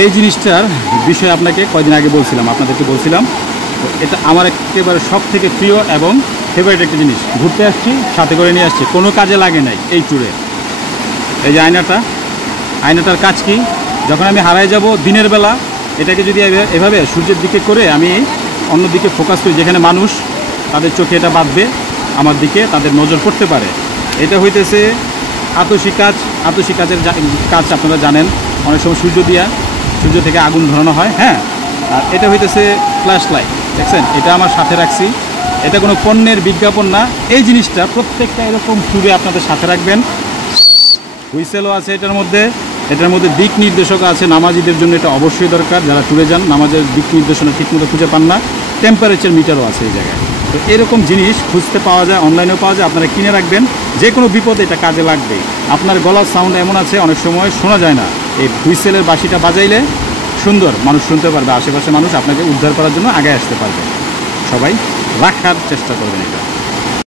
এই জিনিসটার বিষয়ে আপনাকে কয়দিন আগে বলছিলাম, আপনাদেরকে বলছিলাম। তো এটা আমার একেবারে সব থেকে প্রিয় এবং ফেভারিট একটা জিনিস। ঘুরতে আসছি, সাথে করে নিয়ে আসছি, কোনো কাজে লাগে নাই এই ট্যুরে। এই যে আয়নাটার কাজ কি, যখন আমি হারায় যাব দিনের বেলা, এটাকে যদি এভাবে সূর্যের দিকে করে আমি অন্যদিকে ফোকাস করি, যেখানে মানুষ তাদের চোখে এটা বাঁধবে আমার দিকে, তাদের নজর পড়তে পারে। এটা হইতেছে আতসী কাজের কাজ আপনারা জানেন, অনেক সময় সূর্য থেকে আগুন ধরানো হয়। হ্যাঁ, আর এটা হইতেছে ফ্ল্যাশ লাইট, দেখছেন? এটা আমার সাথে রাখছি। এটা কোনো পণ্যের বিজ্ঞাপন না। এই জিনিসটা প্রত্যেকটা এরকম ট্যুরে আপনাদের সাথে রাখবেন। হুইসেলও আছে এটার মধ্যে দিক নির্দেশক আছে, নামাজিদের জন্য এটা অবশ্যই দরকার। যারা ট্যুরে যান, নামাজের দিক নির্দেশনা ঠিকমতো খুঁজে পান না, টেম্পারেচার মিটারও আছে এই জায়গায়। তো এরকম জিনিস খুঁজতে পাওয়া যায়, অনলাইনেও পাওয়া যায়। আপনারা কিনে রাখবেন, যে কোনো বিপদে এটা কাজে লাগবে। আপনার গলার সাউন্ড এমন আছে, অনেক সময় শোনা যায় না, এই হুইসেলের বাঁশিটা বাজাইলে সুন্দর মানুষ শুনতে পারবে, আশেপাশে মানুষ আপনাকে উদ্ধার করার জন্য আগে আসতে পারবে। সবাই রাখার চেষ্টা করবেন এটা।